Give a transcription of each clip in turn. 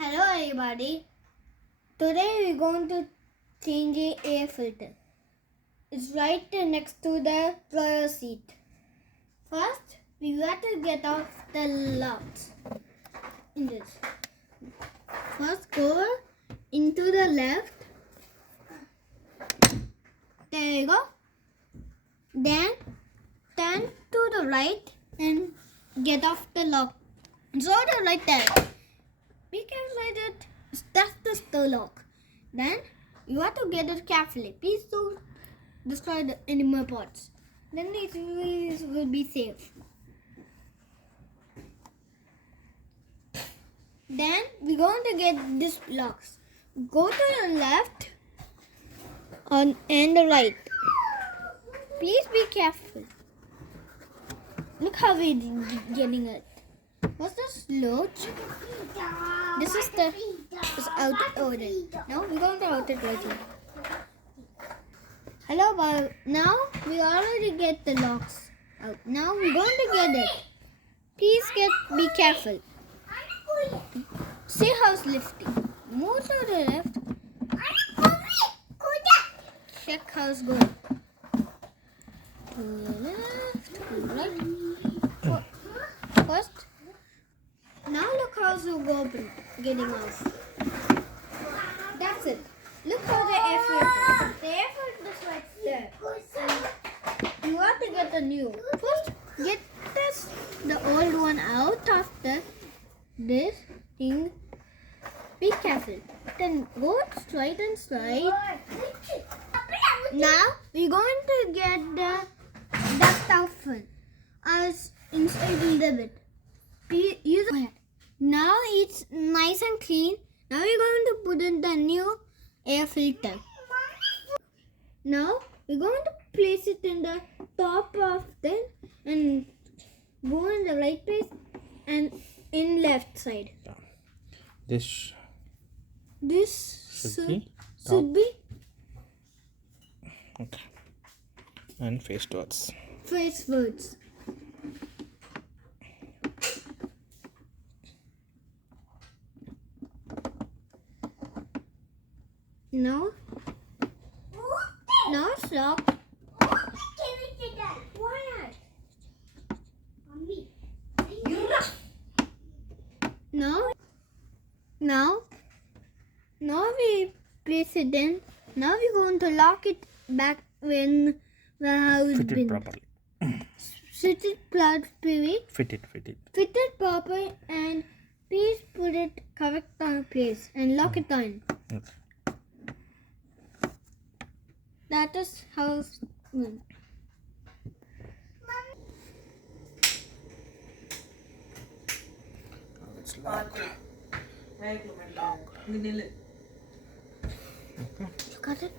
Hello everybody. Today we're going to change the air filter. It's right next to the driver's seat. First, we have to get off the locks. In this. First, go into the left. There you go. Then turn to the right and get off the lock. So the right there. We can say that that's the lock. Then you have to get it carefully. Please don't destroy the animal parts. Then it will be safe. Then we're going to get these locks. Go to the left and the right. Please be careful. Look how we're getting it. What's this loach? This is out over there. Now we're going to out it right here. Hello, but now we already get the locks out. Now we're going to get it. Please be careful. See how it's lifting. Move to the left. Check how it's going. To the left, to the right. First. Now look how it's getting off. That's it. Look how the air filter. The air filter is right there. You have to get a new. First, get the old one out of this thing. Be careful. Then go straight and slide. Now we're going to get the dust out as inside a little bit. Now it's nice and clean. Now we're going to put in the new air filter. Now we're going to place it in the top of it and go in the right place and in left side. This should be okay. And face towards. Facewards. Now stop. Now we place it in. Now we're going to lock it back when the house Fit been it properly. Fit it properly. Fit it. Fit it properly and please put it correct on place and lock it on. Okay. That is how it's done. It's locked. You got it?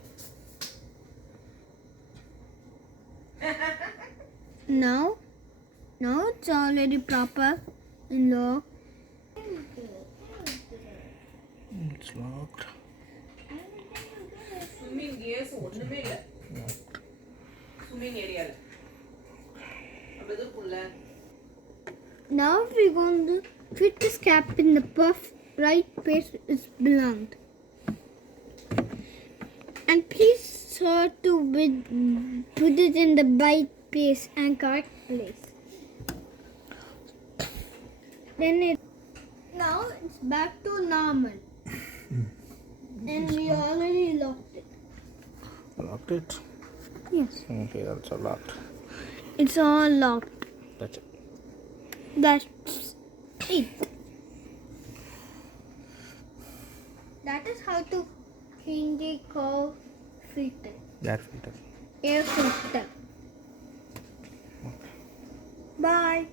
Now it's already proper and locked. It's locked. Now we're going to fit this cap in the right place it belonged. And please try to put it in the right place and correct place. Now it's back to normal. And we already locked it. Locked it? Yes. Okay, also locked. It's all locked. That's it. That's it. That is how to change the car filter. That filter. Air filter. Okay. Bye.